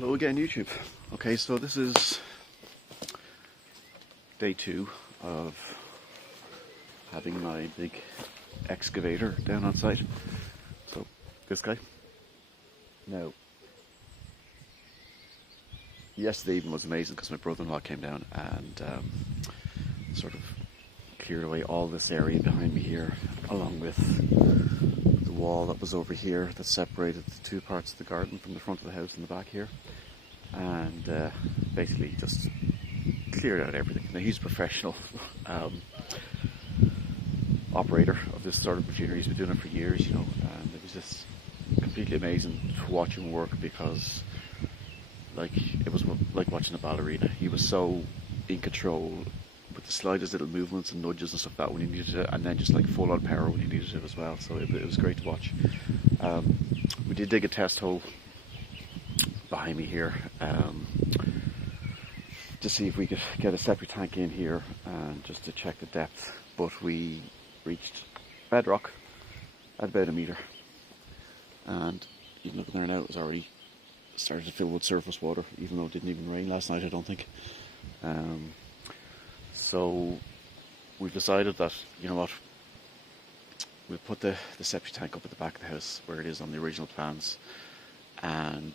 Hello again, YouTube. Okay, so this is day 2 of having my big excavator down on site. So, this guy. Now, yesterday even was amazing because my brother-in-law came down and sort of cleared away all this area behind me here, along with the wall that was over here that separated the two parts of the garden from the front of the house and the back here, and basically just cleared out everything. Now, he's a professional operator of this sort of machinery. He's been doing it for years, you know, and it was just completely amazing to watch him work because, like, it was like watching a ballerina. He was so in control with the slightest little movements and nudges and stuff like that when he needed it, and then just like full on power when he needed it as well. So it was great to watch. We did dig a test hole behind me here to see if we could get a septic tank in here and just to check the depth, but we reached bedrock at about 1 metre, and even looking there now, it was already started to fill with surface water, even though it didn't even rain last night, I don't think. So we've decided that, you know what, we'll put the septic tank up at the back of the house where it is on the original plans, and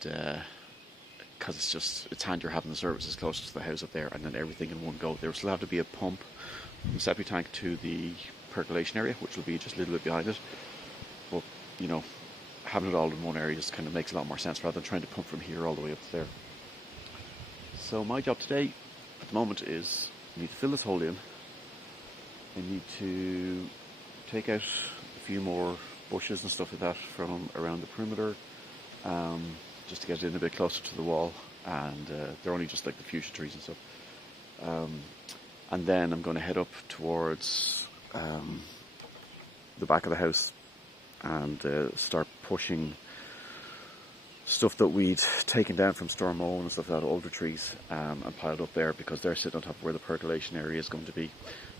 because it's handier having the services closer to the house up there and then everything in one go. There will still have to be a pump from the septic tank to the percolation area, which will be just a little bit behind it, but you know, having it all in one area just kind of makes a lot more sense rather than trying to pump from here all the way up to there. So my job today at the moment is I need to fill this hole in. I need to take out a few more bushes and stuff like that from around the perimeter, just to get it in a bit closer to the wall, and they're only just like the fuchsia trees and stuff. And then I'm going to head up towards the back of the house and start pushing stuff that we'd taken down from Storm Owen and stuff like that, older trees, and piled up there because they're sitting on top of where the percolation area is going to be.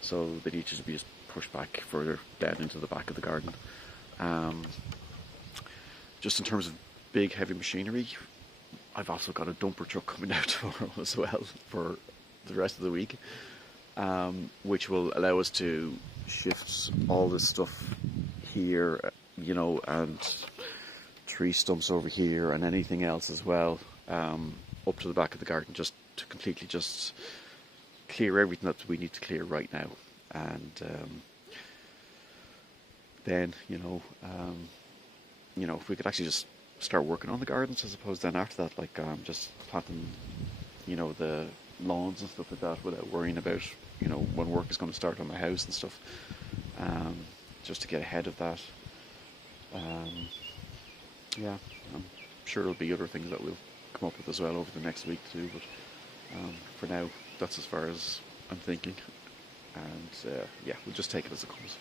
So they need to be just pushed back further down into the back of the garden. Just in terms of big heavy machinery, I've also got a dumper truck coming out tomorrow as well for the rest of the week, which will allow us to shift all this stuff here, you know, and tree stumps over here and anything else as well, up to the back of the garden, just to completely just clear everything that we need to clear right now. And then you know, if we could actually just start working on the gardens as opposed then after that, like just planting, you know, the lawns and stuff like that without worrying about, you know, when work is going to start on the house and stuff, just to get ahead of that. Yeah, I'm sure there'll be other things that we'll come up with as well over the next week too, but for now, that's as far as I'm thinking, and yeah, we'll just take it as it comes.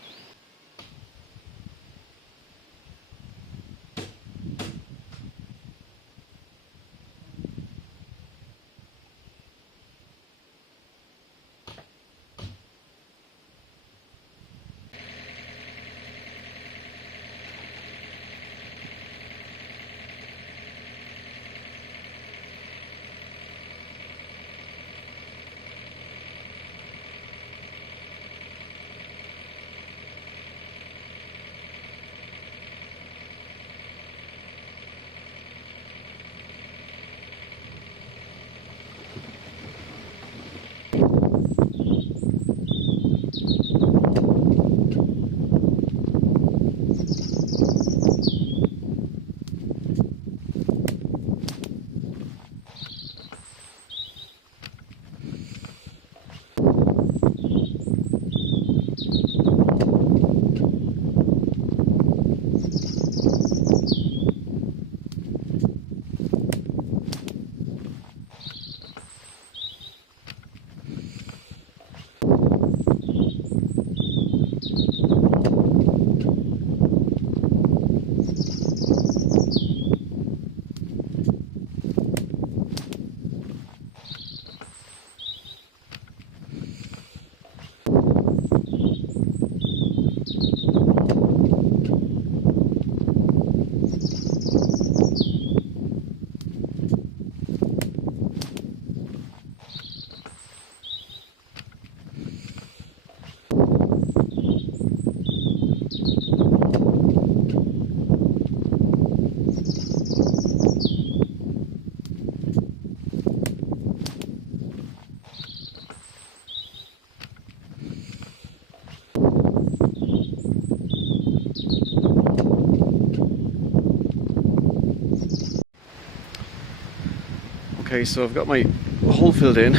Okay, so I've got my hole filled in,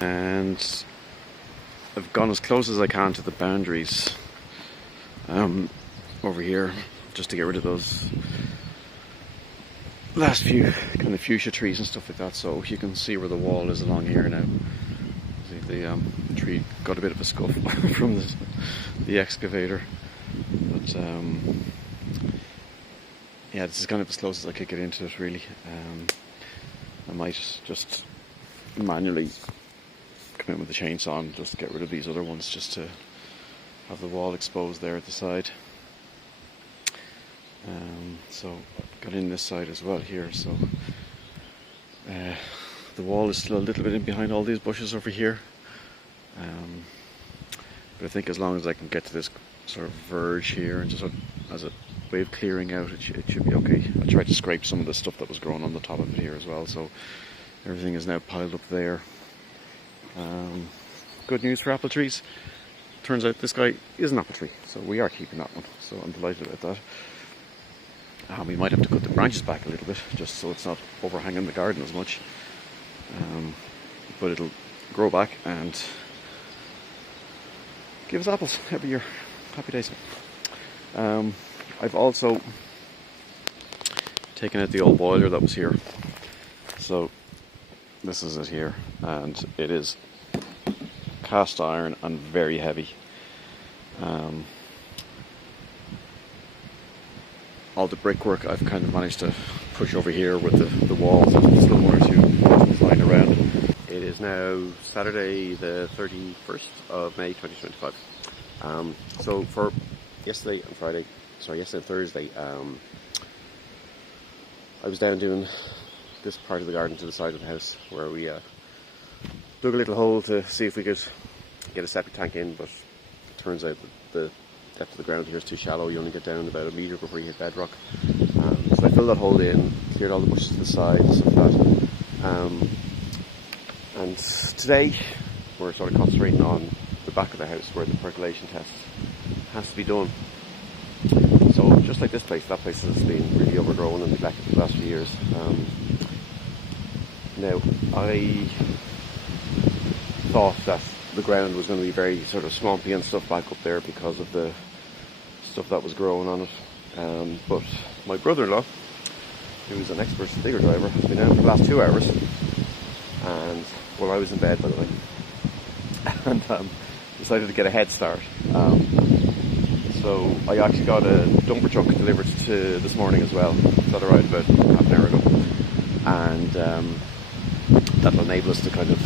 and I've gone as close as I can to the boundaries over here, just to get rid of those last few kind of fuchsia trees and stuff like that. So you can see where the wall is along here now. See, the tree got a bit of a scuff from the excavator, but yeah, this is kind of as close as I could get into it, really. I might just manually come in with the chainsaw and just get rid of these other ones, just to have the wall exposed there at the side. So I've got in this side as well here, so the wall is still a little bit in behind all these bushes over here, but I think as long as I can get to this sort of verge here and just sort of, as a way of clearing out, it should be okay. I tried to scrape some of the stuff that was growing on the top of it here as well, so everything is now piled up there. Good news for apple trees. Turns out this guy is an apple tree, so we are keeping that one, so I'm delighted about that. We might have to cut the branches back a little bit, just so it's not overhanging the garden as much, but it'll grow back and give us apples every year. Happy days. I've also taken out the old boiler that was here, so this is it here, and it is cast iron and very heavy. All the brickwork I've kind of managed to push over here with the walls. There's still one or two lying around. It is now Saturday the 31st of May 2025. So for yesterday and Thursday, I was down doing this part of the garden to the side of the house, where we dug a little hole to see if we could get a septic tank in, but it turns out that the depth of the ground here is too shallow. You only get down about 1 metre before you hit bedrock. So I filled that hole in, cleared all the bushes to the side and stuff like that. And today we're sort of concentrating on the back of the house, where the percolation test has to be done. So just like this place, that place has been really overgrown and neglected for the last few years. Now, I thought that the ground was going to be very sort of swampy and stuff back up there because of the stuff that was growing on it. But my brother-in-law, who's an expert digger driver, has been out for the last 2 hours, and well, I was in bed, by the way, and decided to get a head start. So I actually got a dumper truck delivered to this morning as well. That arrived about half an hour ago, and that'll enable us to kind of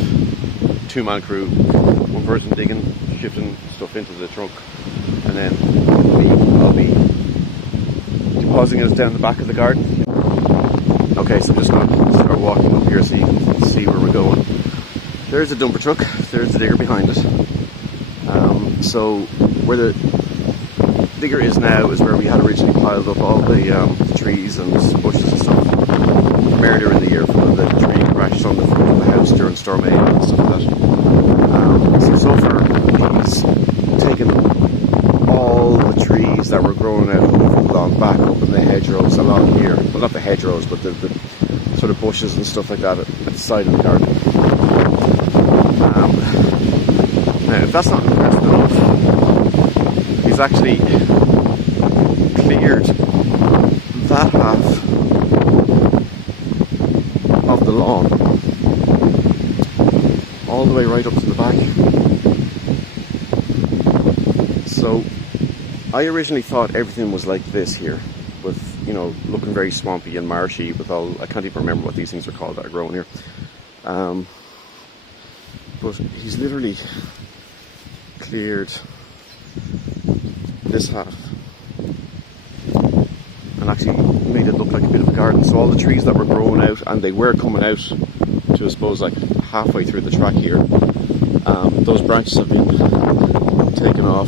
2-man crew, one person digging, shifting stuff into the trunk, and then I'll be depositing it down the back of the garden. Okay, so I'm just going to start walking up here so you can see where we're going. There's a dumper truck, there's the digger behind it. So where the digger is now is where we had originally piled up all the trees and bushes and stuff from earlier in the year, from the tree crashed on the front of the house during Storm A and stuff like that. So far he's taken all the trees that were growing out along back up in the hedgerows along here. Well, not the hedgerows, but the sort of bushes and stuff like that at the side of the garden. Now, if that's not impressive enough, he's actually cleared that half of the lawn all the way right up to the back. So I originally thought everything was like this here, with, you know, looking very swampy and marshy with all, I can't even remember what these things are called that are growing here. But he's literally cleared this half and actually made it look like a bit of a garden. So all the trees that were growing out, and they were coming out to, I suppose, like halfway through the track here, those branches have been taken off,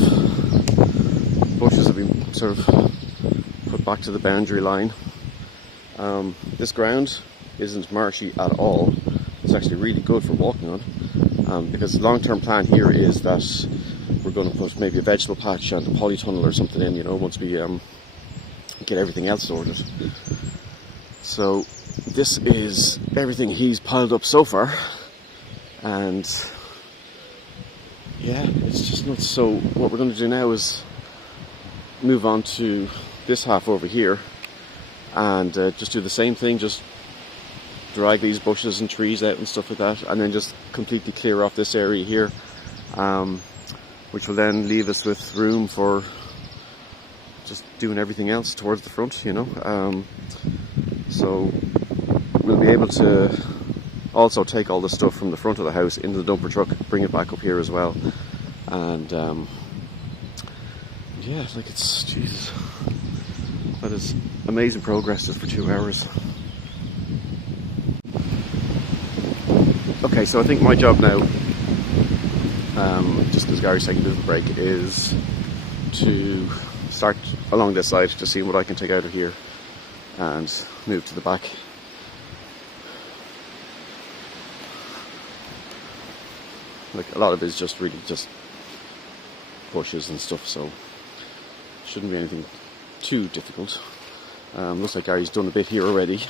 bushes have been sort of put back to the boundary line. This ground isn't marshy at all. It's actually really good for walking on, because the long-term plan here is that we're going to put maybe a vegetable patch and a polytunnel or something in, you know, once we get everything else sorted. So this is everything he's piled up so far, and yeah, it's just nuts. So what we're going to do now is move on to this half over here and just do the same thing, just drag these bushes and trees out and stuff like that, and then just completely clear off this area here, which will then leave us with room for just doing everything else towards the front, you know. So we'll be able to also take all the stuff from the front of the house into the dumper truck, bring it back up here as well, and yeah, like, it's, Jesus, that is amazing progress just for 2 hours. Okay, so I think my job now, just because Gary's taking a little break, is to start along this side to see what I can take out of here and move to the back. Like, a lot of it is just really just bushes and stuff, so shouldn't be anything too difficult. Looks like Gary's done a bit here already.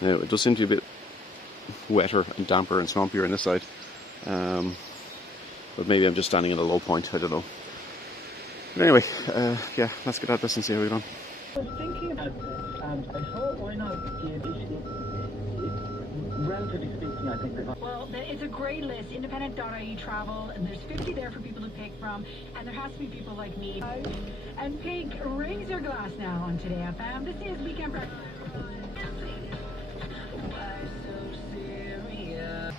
Now it does seem to be a bit wetter and damper and swampier on this side, but maybe I'm just standing at a low point, I don't know. But anyway, yeah, let's get at this and see how we get on. I was thinking about this, and I thought, why not give relatively speaking, I think that... Well, it's a great list, independent.ie travel, and there's 50 there for people to pick from, and there has to be people like me. And Pig, raise your glass now on Today FM. This is Weekend Breakfast. Why so serious?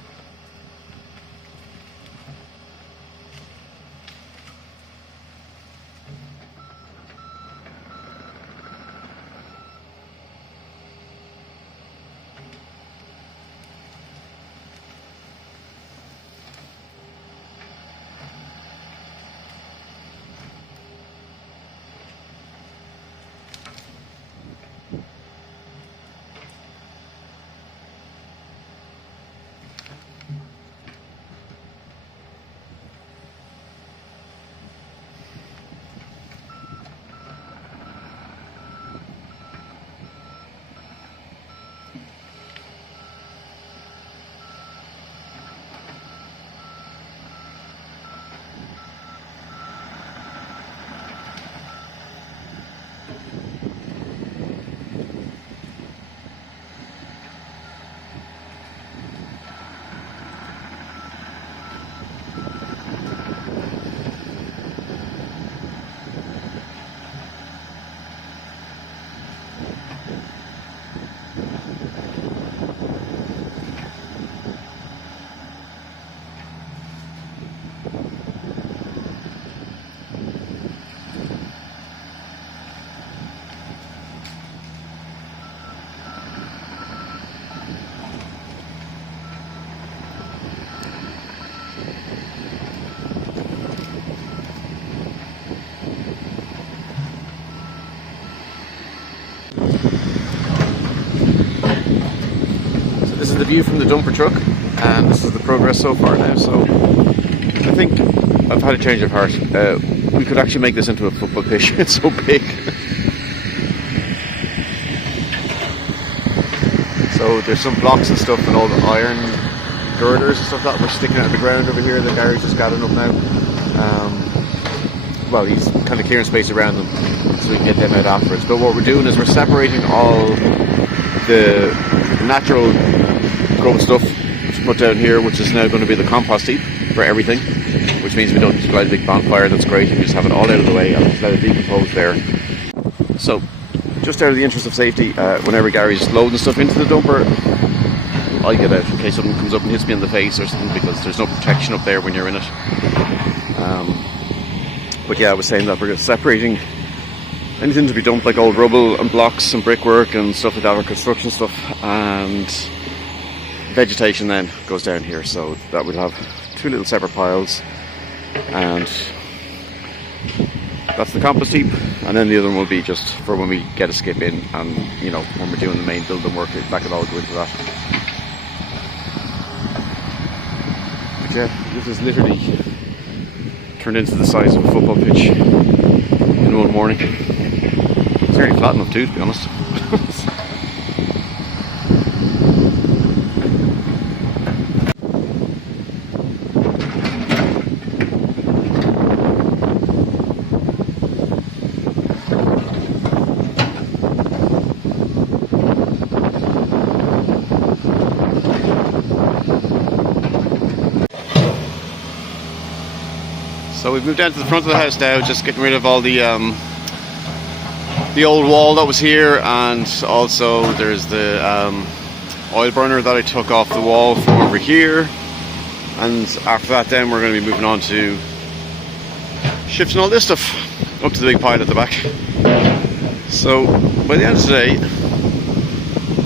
This is the view from the dumper truck, and this is the progress so far now. So I think I've had a change of heart. We could actually make this into a football pitch. It's so big. So there's some blocks and stuff and all the iron girders and stuff that were sticking out of the ground over here that Gary's just gathering up now. Well, he's kind of clearing space around them so we can get them out afterwards. But what we're doing is we're separating all the natural growing stuff to put down here, which is now going to be the compost heap for everything, which means we don't need to light a big bonfire. That's great. We just have it all out of the way and just let it decompose there. So just out of the interest of safety, whenever Gary's loading stuff into the dumper, I get out in case something comes up and hits me in the face or something, because there's no protection up there when you're in it. But yeah, I was saying that we're separating anything to be dumped, like old rubble and blocks and brickwork and stuff like that, or construction stuff, and vegetation then goes down here, so that we'll have two little separate piles, and that's the compost heap, and then the other one will be just for when we get a skip in, and you know, when we're doing the main building work, that could all go into that. But yeah, this is literally turned into the size of a football pitch in one morning. It's nearly flat enough too, to be honest. So we've moved down to the front of the house now, just getting rid of all the old wall that was here, and also there's the oil burner that I took off the wall from over here. And after that then we're going to be moving on to shifting all this stuff up to the big pile at the back. So by the end of today,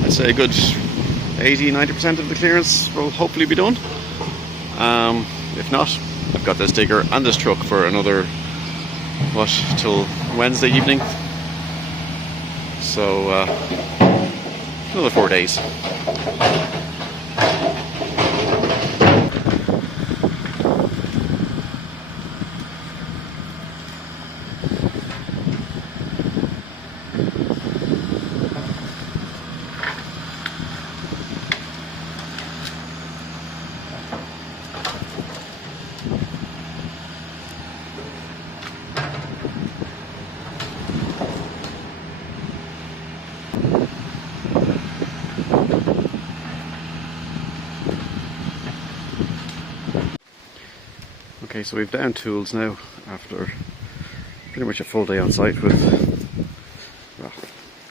I'd say a good 80-90% of the clearance will hopefully be done. If not, I've got this digger and this truck for another, what, till Wednesday evening. So another 4 days. Okay, so we've down tools now after pretty much a full day on site with,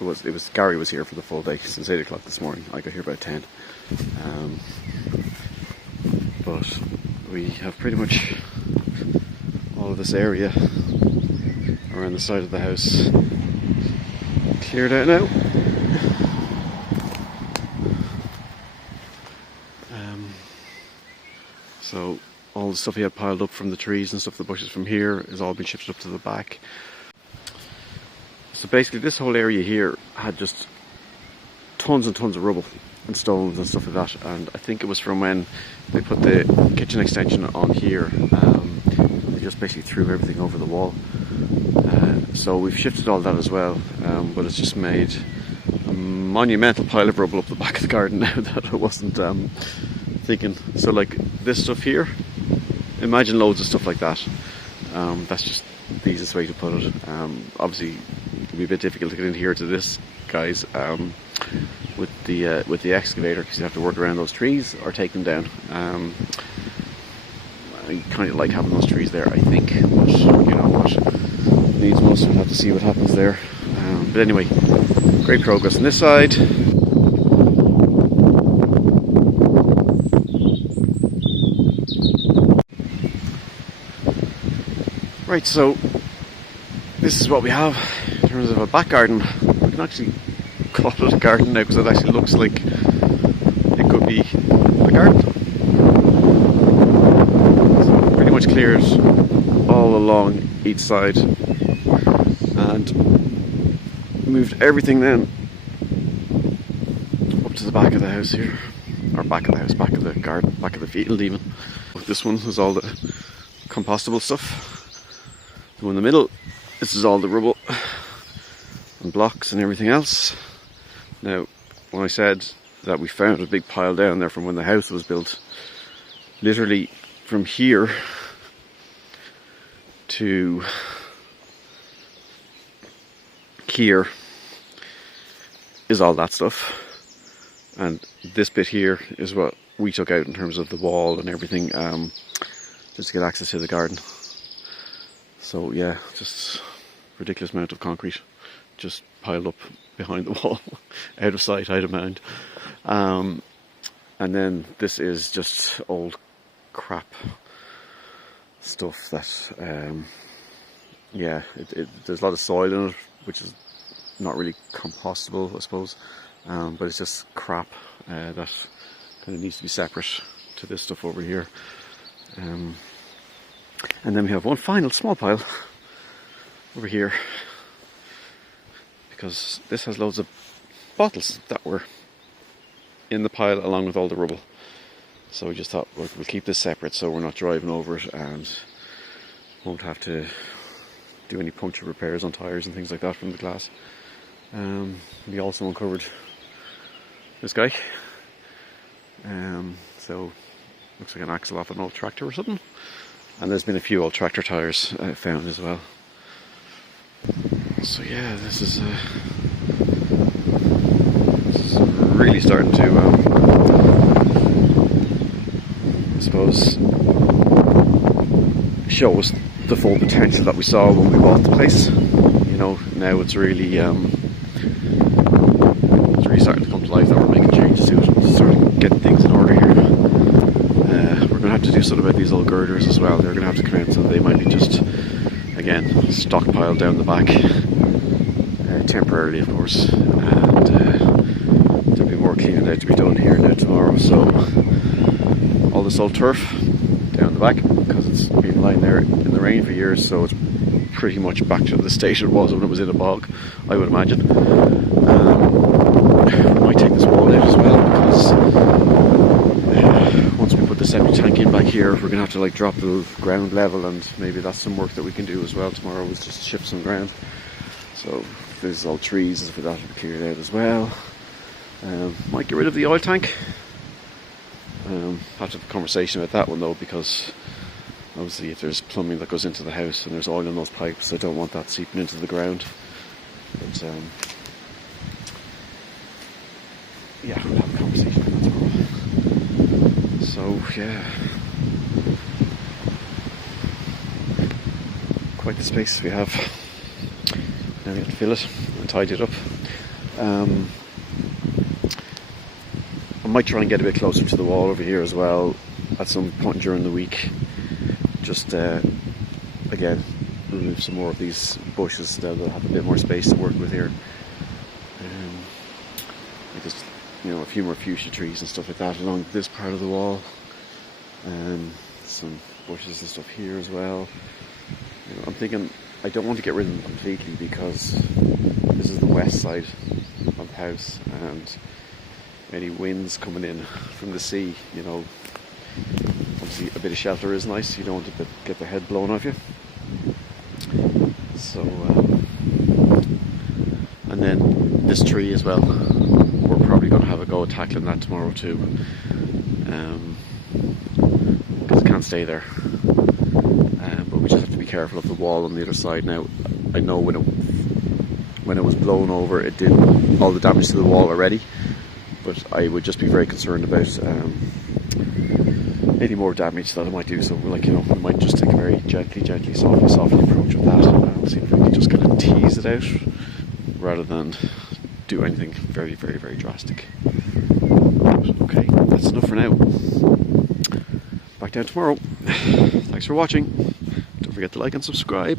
well, it was Gary was here for the full day since 8 o'clock this morning. I got here about 10. But we have pretty much all of this area around the side of the house cleared out now. So all the stuff he had piled up from the trees and stuff, the bushes from here, has all been shifted up to the back. So basically this whole area here had just tons and tons of rubble and stones and stuff like that, and I think it was from when they put the kitchen extension on here. They just basically threw everything over the wall. So we've shifted all that as well, but it's just made a monumental pile of rubble up the back of the garden now that I wasn't thinking. So like this stuff here, imagine loads of stuff like that. That's just the easiest way to put it. Obviously it can be a bit difficult to get in here to this, guys, with the excavator, because you have to work around those trees or take them down. I kind of like having those trees there, I think, but you know what, needs must. We'll have to see what happens there. But anyway, great progress on this side. Right, so this is what we have in terms of a back garden. We can actually call it a garden now because it actually looks like it could be a garden. So pretty much cleared all along each side and moved everything then up to the back of the house here, or back of the house, back of the garden, back of the field even. This one is all the compostable stuff. The one in the middle, this is all the rubble and blocks and everything else. Now, when I said that we found a big pile down there from when the house was built, literally from here to here is all that stuff, and this bit here is what we took out in terms of the wall and everything, just to get access to the garden. So yeah, just ridiculous amount of concrete just piled up behind the wall, out of sight, out of mind. And then this is just old crap stuff that, yeah, there's a lot of soil in it, which is not really compostable, I suppose, but it's just crap that kind of needs to be separate to this stuff over here. And then we have one final small pile over here, because this has loads of bottles that were in the pile along with all the rubble. So we just thought we'll keep this separate so we're not driving over it and Won't have to do any puncture repairs on tyres and things like that from the glass. We also uncovered this guy. So looks like an axle off an old tractor or something. And there's been a few old tractor tyres found as well. So yeah, this is really starting to, I suppose, show us the full potential that we saw when we bought the place. You know, now it's really starting to come to life that we're making changes to it and sort of getting things in order here. We're going to have to do something about these old girders as well. They're going to have to come out, so they might be just, again, stockpiled down the back, temporarily of course, and there'll be more cleaning out to be done here now tomorrow. So all this old turf down the back, because it's been lying there in the rain for years, so it's pretty much back to the state it was when it was in a bog, I would imagine. We might take this wall out as well, because once we put the septic tank in back here, we're going to have to like drop the ground level, and maybe that's some work that we can do as well tomorrow, is just shift some ground. So there's all trees, for that to be cleared out as well. Might get rid of the oil tank. Have to have a conversation about that one though, because obviously if there's plumbing that goes into the house and there's oil in those pipes, I don't want that seeping into the ground. But yeah, we'll have a conversation about that tomorrow. So yeah, quite the space we have. Now we have to fill it and tidy it up. I might try and get a bit closer to the wall over here as well at some point during the week. Just again, remove some more of these bushes so they'll have a bit more space to work with here. Just, you know, a few more fuchsia trees and stuff like that along this part of the wall. Some bushes and stuff here as well. You know, I'm thinking I don't want to get rid of them completely, because this is the west side of the house, and any winds coming in from the sea, you know, obviously a bit of shelter is nice. You don't want to get the head blown off you. So and then this tree as well, we're probably going to have a go at tackling that tomorrow too, because it can't stay there. But we just have to be careful of the wall on the other side. Now I know when it was blown over, it did all the damage to the wall already, but I would just be very concerned about any more damage that it might do. So, like, you know, we might just take a very gently, softly approach with that, and see if we can just kind of tease it out rather than do anything very, very, very drastic. Okay, that's enough for now. Back down tomorrow. Thanks for watching. Don't forget to like and subscribe.